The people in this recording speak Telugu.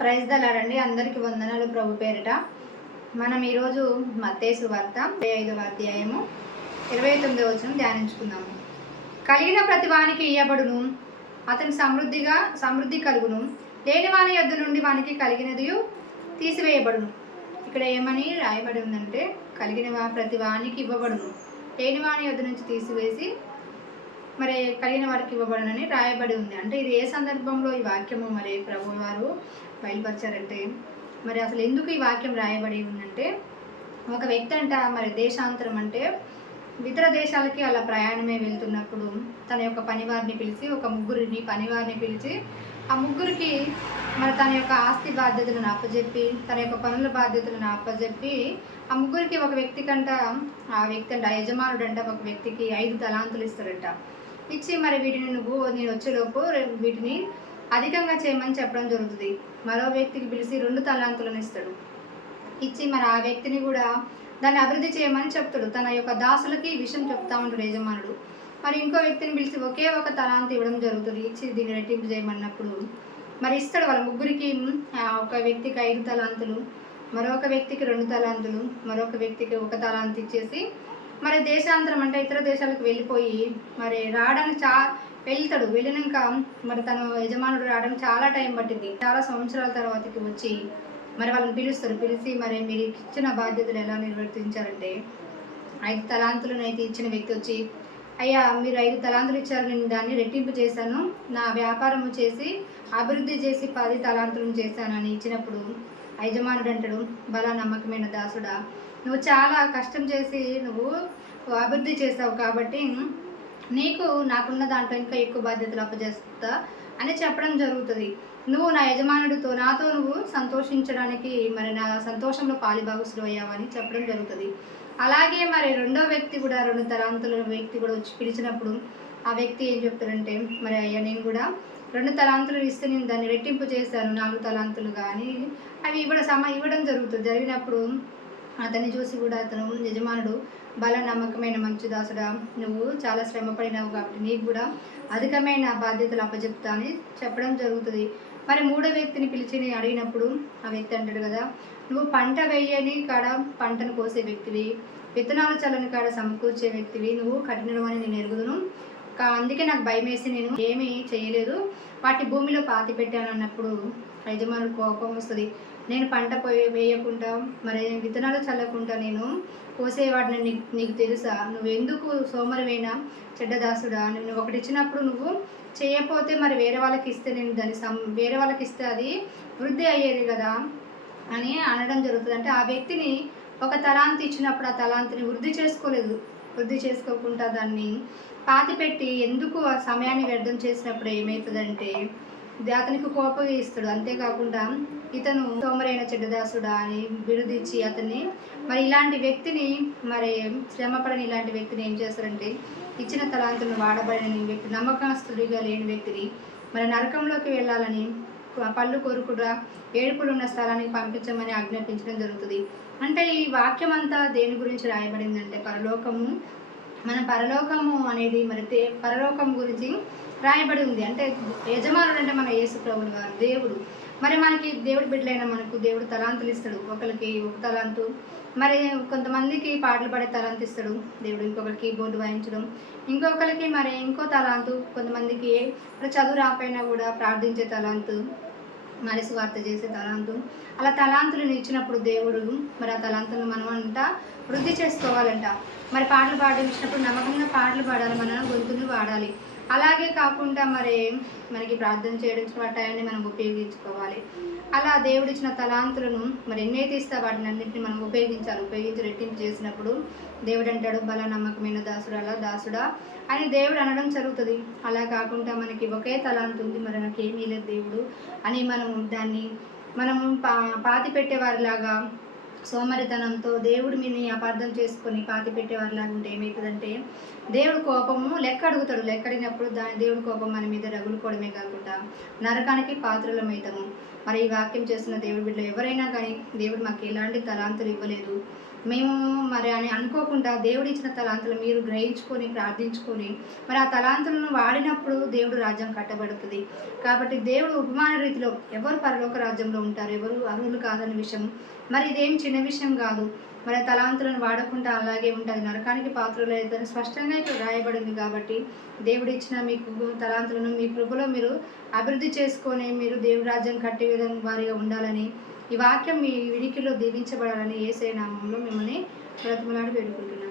ప్రైజ్ దలాడండి. అందరికీ వందనాలు ప్రభు పేరిట. మనం ఈరోజు మత్తయి సువార్త 25వ అధ్యాయము 29వ వచనం ధ్యానించుకుందాము. కలిగిన ప్రతి వానికి ఇయ్యబడును, అతని సమృద్ధి కలుగును, లేని వాని యొద్ద నుండి వానికి కలిగినది తీసివేయబడును. ఇక్కడ ఏమని రాయబడి ఉందంటే, కలిగిన ప్రతి వానికి ఇవ్వబడును, లేని వాని యొద్ద నుంచి తీసివేసి మరి కలిగిన వారికి ఇవ్వబడనని రాయబడి ఉంది. అంటే ఇది ఏ సందర్భంలో ఈ వాక్యము మరి ప్రభు వారు బయలుపరిచారంటే, మరి అసలు ఎందుకు ఈ వాక్యం రాయబడి ఉందంటే, ఒక వ్యక్తి అంట మరి దేశాంతరం అంటే ఇతర దేశాలకి అలా ప్రయాణమే వెళ్తున్నప్పుడు తన యొక్క పనివారిని పిలిచి, ఒక ముగ్గురిని పనివారిని పిలిచి, ఆ ముగ్గురికి మరి తన యొక్క ఆస్తి బాధ్యతలను అప్పచెప్పి, తన యొక్క పనుల బాధ్యతలను అప్పచెప్పి, ఆ ముగ్గురికి ఒక వ్యక్తి కంట ఆ వ్యక్తి అంట యజమానుడు అంట ఒక వ్యక్తికి 5 తలాంతులు ఇస్తాడంట. ఇచ్చి మరి వీటిని నేను వచ్చేలోపు వీటిని అధికంగా చేయమని చెప్పడం జరుగుతుంది. మరో వ్యక్తికి పిలిచి 2 తలాంతులను ఇస్తాడు. ఇచ్చి మరి ఆ వ్యక్తిని కూడా దాన్ని అభివృద్ధి చేయమని చెప్తాడు. తన యొక్క దాసులకి ఈ విషయం చెప్తా ఉంటాడు యజమానుడు. మరి ఇంకో వ్యక్తిని పిలిచి ఒకే ఒక తలాంతు ఇవ్వడం జరుగుతుంది. ఇచ్చి దీన్ని రెట్టింపు చేయమన్నప్పుడు మరి ఇస్తాడు. వాళ్ళ ముగ్గురికి ఒక వ్యక్తికి 5 తలాంతులు, మరొక వ్యక్తికి 2 తలాంతులు, మరొక వ్యక్తికి 1 తలాంతు ఇచ్చేసి మరి దేశాంతరం అంటే ఇతర దేశాలకు వెళ్ళిపోయి మరి రావడానికి వెళ్తాడు. వెళ్ళినాక మరి తన యజమానుడు రావడానికి చాలా టైం పట్టింది. చాలా సంవత్సరాల తర్వాతకి వచ్చి మరి వాళ్ళని పిలుస్తారు. పిలిచి మరి మీరు ఇచ్చిన బాధ్యతలు ఎలా నిర్వర్తించారంటే, 5 తలాంతులను అయితే ఇచ్చిన వ్యక్తి వచ్చి, అయ్యా మీరు 5 తలాంతులు ఇచ్చారు, నేను దాన్ని రెట్టింపు చేశాను, నా వ్యాపారము చేసి అభివృద్ధి చేసి 10 తలాంతులను చేశానని ఇచ్చినప్పుడు యజమానుడు అంటాడు, బలా నమ్మకమైన దాసుడా, నువ్వు చాలా కష్టం చేసి నువ్వు అభివృద్ధి చేసావు కాబట్టి నీకు నాకున్న దాంట్లో ఇంకా ఎక్కువ బాధ్యతలు అప్పచేస్తా అని చెప్పడం జరుగుతుంది. నువ్వు నా యజమానుడితో నాతో నువ్వు సంతోషించడానికి మరి నా సంతోషంలో పాలిభాగస్తులు అయ్యావని చెప్పడం జరుగుతుంది. అలాగే మరి రెండో వ్యక్తి కూడా 2 తలాంతుల వ్యక్తి కూడా వచ్చి పిలిచినప్పుడు ఆ వ్యక్తి ఏం చెప్తాడంటే, మరి అయ్యా నేను కూడా 2 తలాంతులు ఇస్తే నేను దాన్ని రెట్టింపు చేశాను 4 తలాంతులు కానీ అవి ఇవ్వడం జరుగుతుంది. జరిగినప్పుడు అతన్ని చూసి కూడా అతను యజమానుడు, బల నమ్మకమైన మంచి దాసుడా, నువ్వు చాలా శ్రమ పడినావు కాబట్టి నీకు కూడా అధికమైన బాధ్యతలు అప్పచెప్తా అని చెప్పడం జరుగుతుంది. మరి మూడో వ్యక్తిని పిలిచి అడిగినప్పుడు ఆ వ్యక్తి అంటాడు కదా, నువ్వు పంట వేయని కాడ పంటను కోసే వ్యక్తివి, విత్తనాలు చల్లని కాడ సమకూర్చే వ్యక్తివి, నువ్వు కఠినడు అని నేను ఎరుగుదును, అందుకే నాకు భయం వేసి నేను ఏమీ చేయలేదు, వాటి భూమిలో పాతి పెట్టాను అన్నప్పుడు యజమానుడు కోపం వస్తుంది. నేను పంట వేయకుండా మరి విత్తనాలు చల్లకుండా నేను కోసేవాడిని నీకు తెలుసా, నువ్వు ఎందుకు సోమరివైనా చెడ్డదాసుడా, నువ్వు ఒకటి ఇచ్చినప్పుడు నువ్వు చేయకపోతే మరి వేరే వాళ్ళకి ఇస్తే నేను వేరే వాళ్ళకి ఇస్తే అది వృద్ధి అయ్యేది కదా అని అనడం జరుగుతుంది. అంటే ఆ వ్యక్తిని ఒక తలాంతు ఇచ్చినప్పుడు ఆ తలాంతుని వృద్ధి చేసుకోకుండా దాన్ని పాతిపెట్టి ఎందుకు ఆ సమయాన్ని వ్యర్థం చేసినప్పుడు ఏమవుతుందంటే అతనికి కోపం ఇస్తాడు. అంతేకాకుండా ఇతను సోమరైన చెడ్డదాసుడా అని బిరుదిచ్చి అతన్ని మరి ఇలాంటి వ్యక్తిని మరి శ్రమపడని ఇలాంటి వ్యక్తిని ఏం చేస్తారంటే, ఇచ్చిన తలాంతులను వాడబడిన వ్యక్తి, నమ్మకస్తుడిగా లేని వ్యక్తిని మరి నరకంలోకి వెళ్ళాలని పళ్ళు కొరుకుడా ఏడుపులు ఉన్న స్థలానికి పంపించమని ఆజ్ఞాపించడం జరుగుతుంది. అంటే ఈ వాక్యం అంతా దేని గురించి రాయబడిందంటే, పరలోకము అనేది మరి పరలోకం గురించి రాయబడి ఉంది. అంటే యజమానుడు అంటే మన యేసు ప్రభువు గారు దేవుడు. మరి మనకి దేవుడు బిడ్డలైన మనకు దేవుడు తలాంతులు ఇస్తాడు. ఒకరికి 1 తలాంతు, మరి కొంతమందికి పాటలు పాడే తలాంతు ఇస్తాడు దేవుడు, ఇంకొకరికి కీబోర్డు వాయించడం, ఇంకొకరికి మరి ఇంకో తలాంతు, కొంతమందికి చదువు రాకపోయినా కూడా ప్రార్థించే తలాంతు, మరి సువార్త చేసే తలాంతు, అలా తలాంతులను ఇచ్చినప్పుడు దేవుడు మరి ఆ తలాంతులను మనం అంతా వృద్ధి చేసుకోవాలంట. మరి పాటలు పాడించినప్పుడు నమ్మకంగా పాటలు పాడాలి, మన గొంతుని వాడాలి. అలాగే కాకుండా మరి మనకి ప్రార్థన చేయడం టైంని మనం ఉపయోగించుకోవాలి. అలా దేవుడిచ్చిన తలాంతులను మరి ఎన్నైతే ఇస్తా వాటిని అన్నింటినీ మనం ఉపయోగించి రెట్టింపు చేసినప్పుడు దేవుడు అంటాడు, బల నమ్మకమైన దాసుడా అని దేవుడు అనడం జరుగుతుంది. అలా కాకుండా మనకి ఒకే తలాంతు ఉంది, మరి నాకు ఏమీ లేదు దేవుడు అని దాన్ని పాతి పెట్టేవారిలాగా సోమరితనంతో దేవుడు మీని అపార్థం చేసుకొని పాతి పెట్టేవారిలాగా ఉంటే ఏమవుతుందంటే, దేవుడు కోపము లెక్క అడుగుతాడు. లెక్క అడిగినప్పుడు దేవుడి కోపం మన మీద రగులుకోవడమే కాకుండా నరకానికి పాత్రలమవుతాము. మరి ఈ వాక్యం చేస్తున్న దేవుడి బిడ్డలు ఎవరైనా కానీ దేవుడు మాకు ఎలాంటి తలాంతులు ఇవ్వలేదు, మేము మరి అని అనుకోకుండా దేవుడు ఇచ్చిన తలాంతులు మీరు గ్రహించుకొని ప్రార్థించుకొని మరి ఆ తలాంతులను వాడినప్పుడు దేవుడు రాజ్యం కట్టబడుతుంది. కాబట్టి దేవుడు ఉపమాన రీతిలో ఎవరు పరలోక రాజ్యంలో ఉంటారు, ఎవరు అర్హులు కాదనే విషయం మరి ఇదేం చిన్న విషయం కాదు. మరి తలాంతులను వాడకుండా అలాగే ఉంటుంది, నరకానికి పాత్రలు లేదని స్పష్టంగా ఇక్కడ రాయబడింది. కాబట్టి దేవుడు ఇచ్చిన మీకు తలాంతులను మీ కృపలో మీరు అభివృద్ధి చేసుకొని మీరు దేవుడి రాజ్యం కట్టే విధంగా వారిగా ఉండాలని, ఈ వాక్యం మీ వినికిలో దీవించబడాలని యేసయ్య నామములో మిమ్మల్ని బ్రతిమలాడి వేడుకుంటున్నాను.